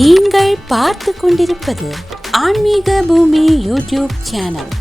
நீங்கள் பார்த்து கொண்டிருப்பது ஆன்மீக பூமி யூடியூப் சேனல்.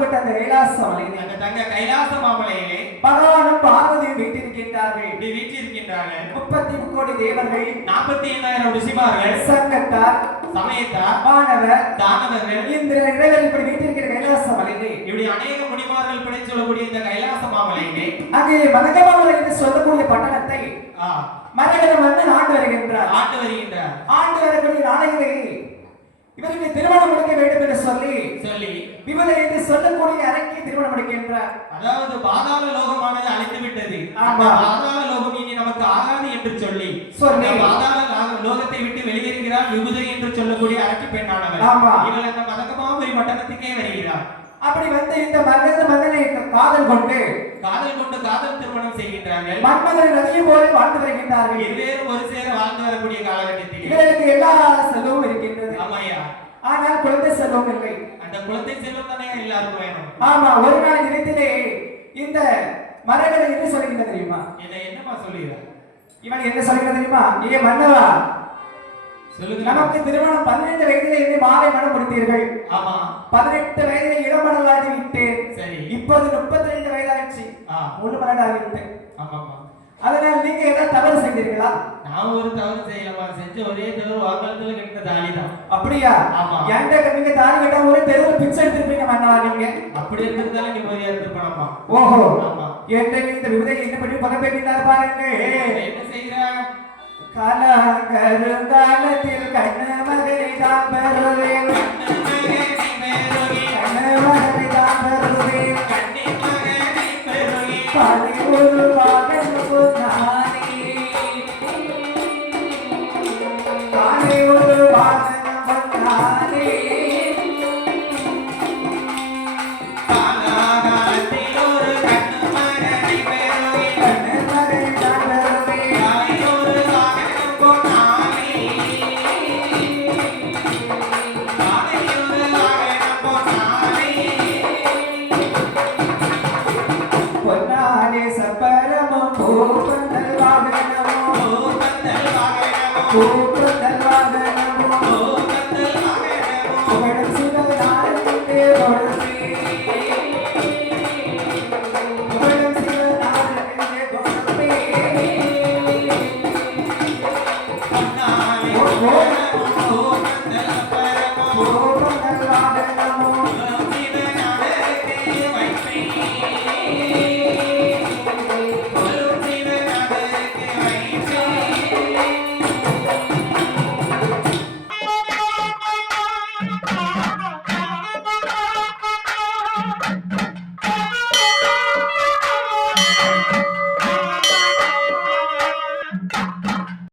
சொல்லப்பட்ட அந்த கைலாச மலையிலே அந்த தங்க கைலாச மாமலையிலே பகவானும் பார்வதியும் வீட்டிருக்கின்றார்கள். இப்படி வீற்றிருக்கின்றார்கள். 30 கோடி தேவர்கள், 48,000 ரிஷிமார்கள், சங்கத்தார், சமயத்தார், வானவர், தானவர்கள், இந்திரன் இறைவர் இப்படி வீட்டிருக்கிற கைலாச மலையிலே இப்படி அநேக முனிமார்கள் படை சொல்லக்கூடிய இந்த கைலாச மாமலையிலே அங்கே மதகமாமலை என்று சொல்லக்கூடிய பட்டணத்தை மரகத மன்னன் ஆண்டு வருகின்றார். ஆண்டு வரக்கூடிய நாளையிலே இவருக்கு திருமணம் முடிக்க வேண்டும் என்று சொல்லி விமலை என்று சொல்லக்கூடிய அறைக்கு திருமணம் முடிக்கின்றார். அதாவது பாதாள லோகமானது அழிந்து விட்டது. அந்த பாதாள லோகம் இனி நமக்கு ஆகாது என்று சொல்லி பாதாள லோகத்தை விட்டு வெளியேறுகிறார் விபுதை என்று சொல்லக்கூடிய அரக்கி பெண்ணானவர். இவள் அந்த மதகமாபுரி பட்டணத்துக்கே வருகிறார். அப்படி வந்து இந்த மரகத மன்னனை காதல் கொண்டு காதல் திருமணம் செய்கின்றார்கள். மன்மதன் நதியை போல வாழ்ந்து வருகின்றார்கள். இருவேறும் ஒரு சேர வாழ்ந்து வரக்கூடிய காலகட்டத்தில் இவர்களுக்கு எல்லா செல்வமும் இருக்கின்றது. ஆமாயா, ஆனால் குழந்தை செல்வம் இல்லை. அந்த குழந்தை செல்வம் தானே எல்லாருக்கும் வேணும். ஆமா, ஒரு நாள் தினத்திலே இந்த மரகத என்ன சொல்லுகிறது தெரியுமா? என்னமா சொல்லுகிற? இவன் என்ன சொல்லுகிறது தெரியுமா? ஏ மன்னவா, நமக்கு திருமணம் 18 வயதிலே இருந்து மாலை மனம் முடித்தீர்கள். ஆமா, 18 வயதிலே இளமணலாகி விட்டு சரி, இப்போது 32 வயதாச்சு, முழு மலடாகி விட்டு. ஆமாமா, அதனால் நீங்க ஏதாவது தவறு செஞ்சீர்களா? நான் ஒரு தவறு செய்யலமா, செஞ்ச ஒரே தவறு வாக்காளத்துல கெட்ட தாலி தான். அப்படியா? ஆமா, என்கிட்ட நீங்க தாலி கட்ட ஒரு தெருவில் பிச்சை எடுத்துருப்பீங்க மன்னவா. நீங்க அப்படி இருந்திருந்தாலும் நீ போய் எடுத்துருப்பா. ஓஹோ, ஆமா, இந்த விபதை என்ன பண்ணி பதப்பேற்றார் பாருங்க. என்ன செய்யற? கலங்கருங்காலத்தில் கண்ண மகனை தான் பெறுவேன், கண்ண மகனை தான் பெறுவேன், பழி ஒரு மகன் பொன்னானே, பழி ஒரு மகன் பொன்னானே, Oh